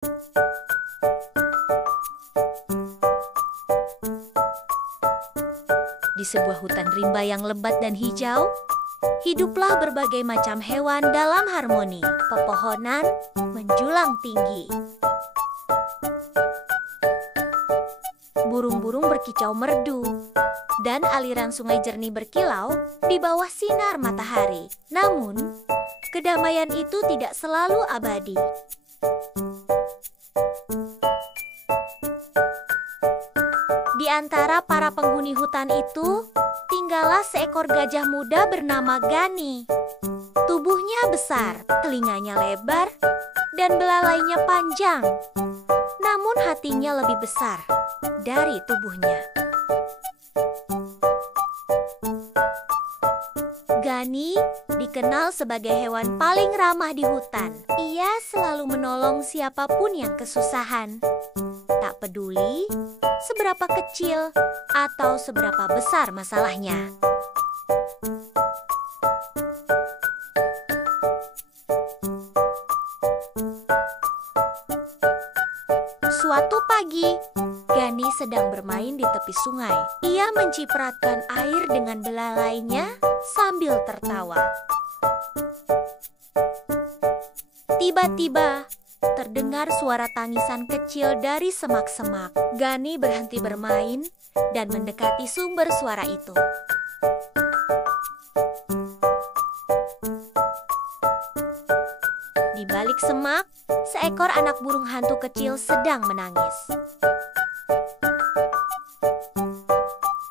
Di sebuah hutan rimba yang lebat dan hijau, hiduplah berbagai macam hewan dalam harmoni. Pepohonan menjulang tinggi. Burung-burung berkicau merdu, dan aliran sungai jernih berkilau di bawah sinar matahari. Namun, kedamaian itu tidak selalu abadi. Di antara para penghuni hutan itu, tinggallah seekor gajah muda bernama Gani. Tubuhnya besar, telinganya lebar, dan belalainya panjang. Namun hatinya lebih besar dari tubuhnya. Gani dikenal sebagai hewan paling ramah di hutan. Ia selalu menolong siapapun yang kesusahan. Tak peduli seberapa kecil atau seberapa besar masalahnya. Suatu pagi, Gani sedang bermain di tepi sungai. Ia mencipratkan air dengan belalainya sambil tertawa. Tiba-tiba, terdengar suara tangisan kecil dari semak-semak. Gani berhenti bermain dan mendekati sumber suara itu. Di balik semak, seekor anak burung hantu kecil sedang menangis.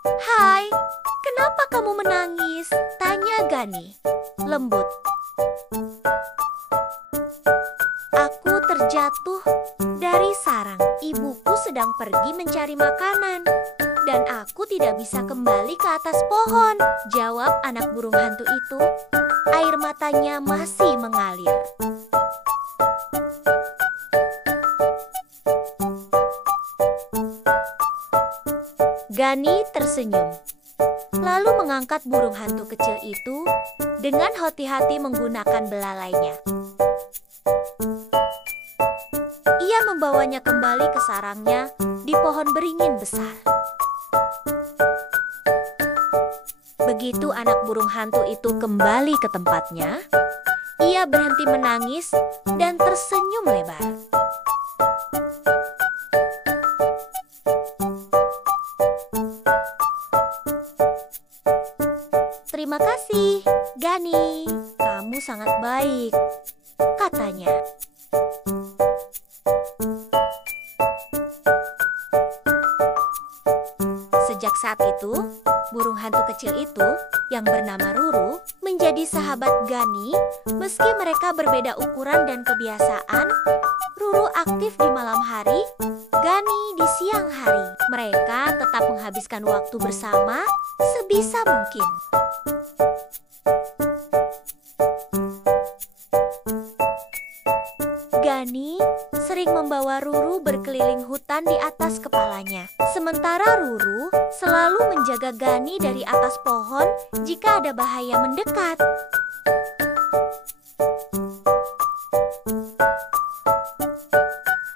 "Hai, kenapa kamu menangis?" tanya Gani, lembut. "Aku terjatuh dari sarang. Ibuku sedang pergi mencari makanan, dan aku tidak bisa kembali ke atas pohon," jawab anak burung hantu itu. Air matanya masih mengalir. Gani tersenyum, lalu mengangkat burung hantu kecil itu dengan hati-hati menggunakan belalainya. Ia membawanya kembali ke sarangnya di pohon beringin besar. Begitu anak burung hantu itu kembali ke tempatnya, ia berhenti menangis dan tersenyum lebar. "Terima kasih, Gani. Kamu sangat baik," katanya. Sejak saat itu, burung hantu kecil itu yang bernama Ruru menjadi sahabat Gani. Meski mereka berbeda ukuran dan kebiasaan, Ruru aktif di malam hari, Gani di siang hari. Mereka tetap menghabiskan waktu bersama sebisa mungkin. Gani sering membawa Ruru berkeliling hutan di atas kepalanya. Sementara Ruru selalu menjaga Gani dari atas pohon jika ada bahaya mendekat.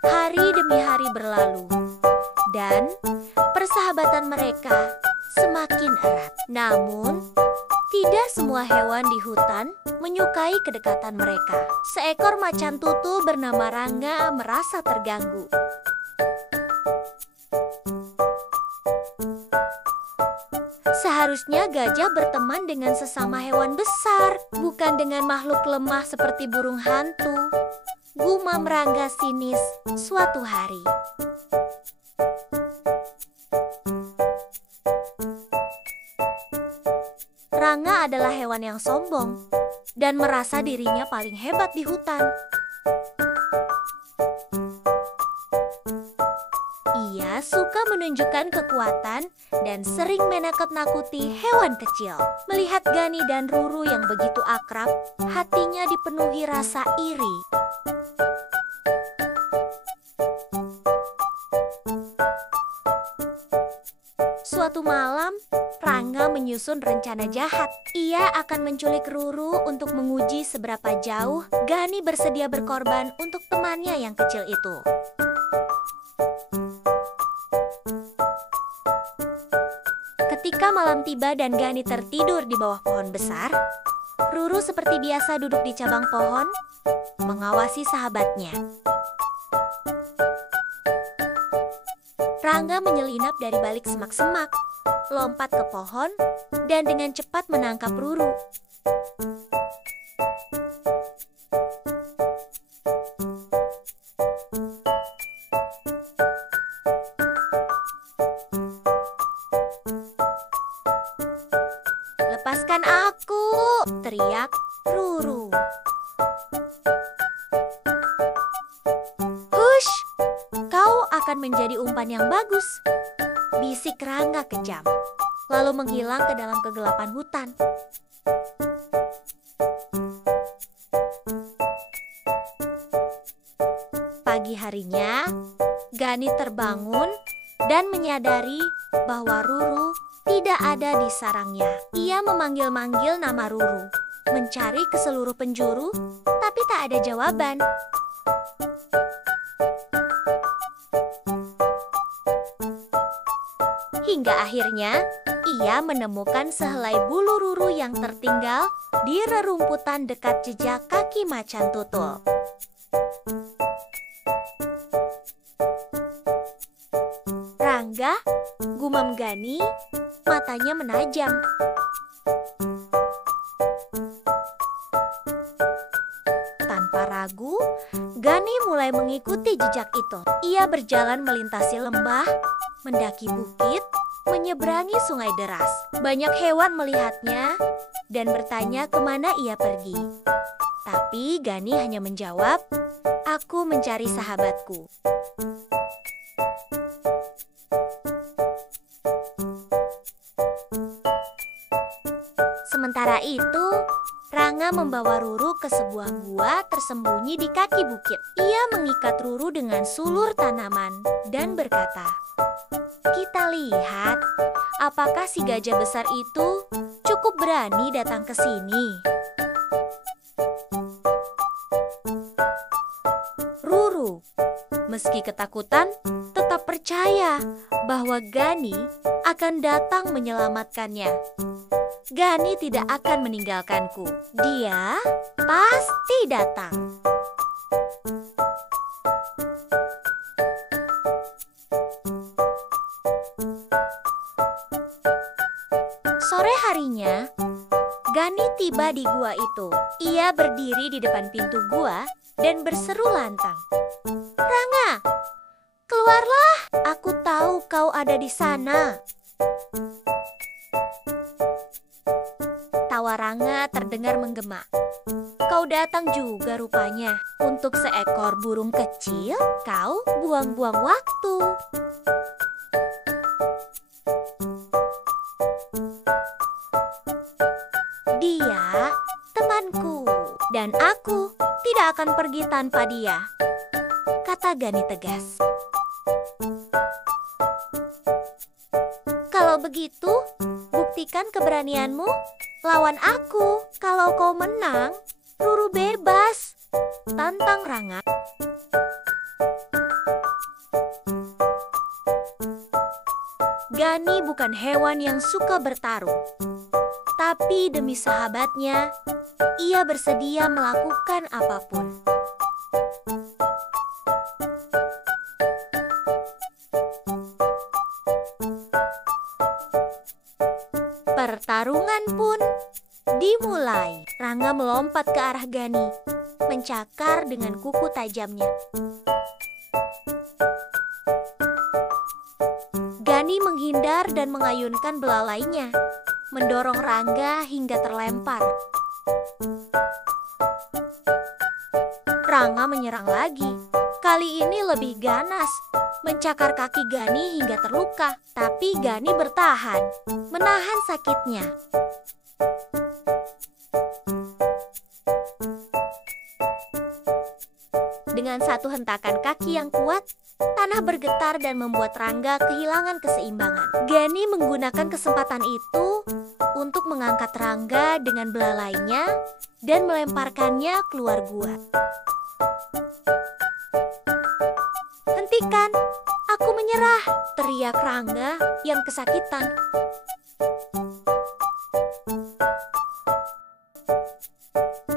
Hari demi hari berlalu, dan persahabatan mereka semakin erat. Namun, tidak semua hewan di hutan menyukai kedekatan mereka. Seekor macan tutul bernama Rangga merasa terganggu. Seharusnya gajah berteman dengan sesama hewan besar, bukan dengan makhluk lemah seperti burung hantu. Gumam Rangga sinis suatu hari. Rangga adalah hewan yang sombong dan merasa dirinya paling hebat di hutan. Ia suka menunjukkan kekuatan dan sering menakut-nakuti hewan kecil. Melihat Gani dan Ruru yang begitu akrab, hatinya dipenuhi rasa iri. Suatu malam, Rangga menyusun rencana jahat. Ia akan menculik Ruru untuk menguji seberapa jauh Gani bersedia berkorban untuk temannya yang kecil itu. Ketika malam tiba dan Gani tertidur di bawah pohon besar, Ruru seperti biasa duduk di cabang pohon, mengawasi sahabatnya. Rangga menyelinap dari balik semak-semak, lompat ke pohon, dan dengan cepat menangkap Ruru. "Lepaskan aku!" teriak Ruru. "Hush! Kau akan menjadi umpan yang bagus," bisik Rangga kejam, lalu menghilang ke dalam kegelapan hutan. Pagi harinya, Gani terbangun dan menyadari bahwa Ruru tidak ada di sarangnya. Ia memanggil-manggil nama Ruru, mencari ke seluruh penjuru, tapi tak ada jawaban. Hingga akhirnya, ia menemukan sehelai bulu Ruru yang tertinggal di rerumputan dekat jejak kaki macan tutul. "Rangga," gumam Gani, matanya menajam. Tanpa ragu, Gani mulai mengikuti jejak itu. Ia berjalan melintasi lembah, mendaki bukit, menyeberangi sungai deras. Banyak hewan melihatnya dan bertanya kemana ia pergi. Tapi Gani hanya menjawab, "Aku mencari sahabatku." Sementara itu, Rangga membawa Ruru ke sebuah gua tersembunyi di kaki bukit. Ia mengikat Ruru dengan sulur tanaman dan berkata, "Kita lihat, apakah si gajah besar itu cukup berani datang ke sini?" Ruru, meski ketakutan, tetap percaya bahwa Gani akan datang menyelamatkannya. "Gani tidak akan meninggalkanku. Dia pasti datang." Sore harinya, Gani tiba di gua itu. Ia berdiri di depan pintu gua dan berseru lantang, "Rangga, keluarlah! Aku tahu kau ada di sana." Tawa Rangga terdengar menggema. "Kau datang juga rupanya. Untuk seekor burung kecil, kau buang-buang waktu." "Dia temanku, dan aku tidak akan pergi tanpa dia," kata Gani tegas. "Kalau begitu, buktikan keberanianmu. Lawan aku. Kalau kau menang, Ruru bebas," tantang Rangga. Gani bukan hewan yang suka bertarung. Tapi demi sahabatnya, ia bersedia melakukan apapun. Pertarungan pun dimulai. Rangga melompat ke arah Gani, mencakar dengan kuku tajamnya. Gani menghindar dan mengayunkan belalainya, mendorong Rangga hingga terlempar. Rangga menyerang lagi. Kali ini lebih ganas, mencakar kaki Gani hingga terluka. Tapi Gani bertahan, menahan sakitnya. Dengan Dengan satu hentakan kaki yang kuat, tanah bergetar dan membuat Rangga kehilangan keseimbangan. Gani menggunakan kesempatan itu untuk mengangkat Rangga dengan belalainya dan melemparkannya keluar gua. "Hentikan, aku menyerah!" teriak Rangga yang kesakitan.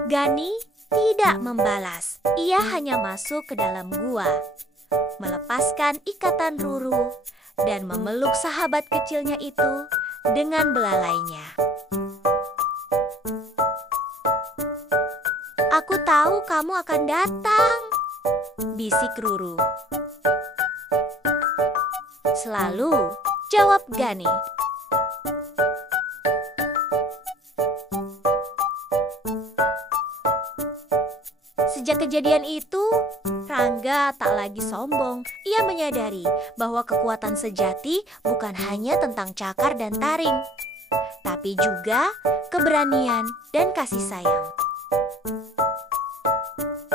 Gani tidak membalas. Ia hanya masuk ke dalam gua, melepaskan ikatan Ruru, dan memeluk sahabat kecilnya itu dengan belalainya. "Aku tahu kamu akan datang," bisik Ruru. "Selalu," jawab Gani. Sejak kejadian itu, Rangga tak lagi sombong. Ia menyadari bahwa kekuatan sejati bukan hanya tentang cakar dan taring, tapi juga keberanian dan kasih sayang.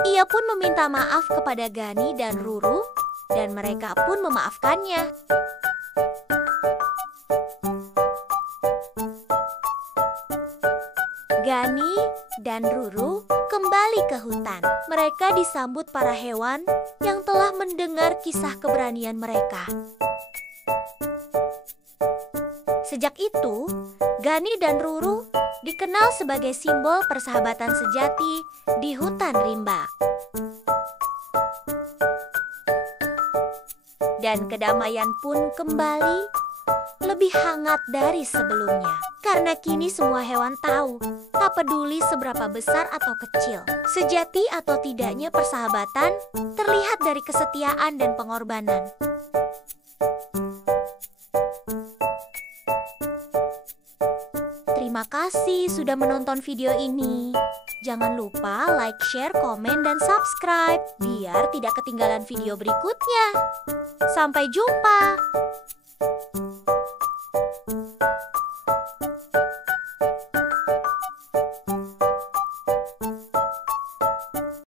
Ia pun meminta maaf kepada Gani dan Ruru, dan mereka pun memaafkannya. Gani dan Ruru kembali ke hutan. Mereka disambut para hewan yang telah mendengar kisah keberanian mereka. Sejak itu, Gani dan Ruru dikenal sebagai simbol persahabatan sejati di hutan rimba. Dan kedamaian pun kembali lebih hangat dari sebelumnya. Karena kini semua hewan tahu, tak peduli seberapa besar atau kecil, sejati atau tidaknya persahabatan terlihat dari kesetiaan dan pengorbanan. Terima kasih sudah menonton video ini. Jangan lupa like, share, komen, dan subscribe biar tidak ketinggalan video berikutnya. Sampai jumpa!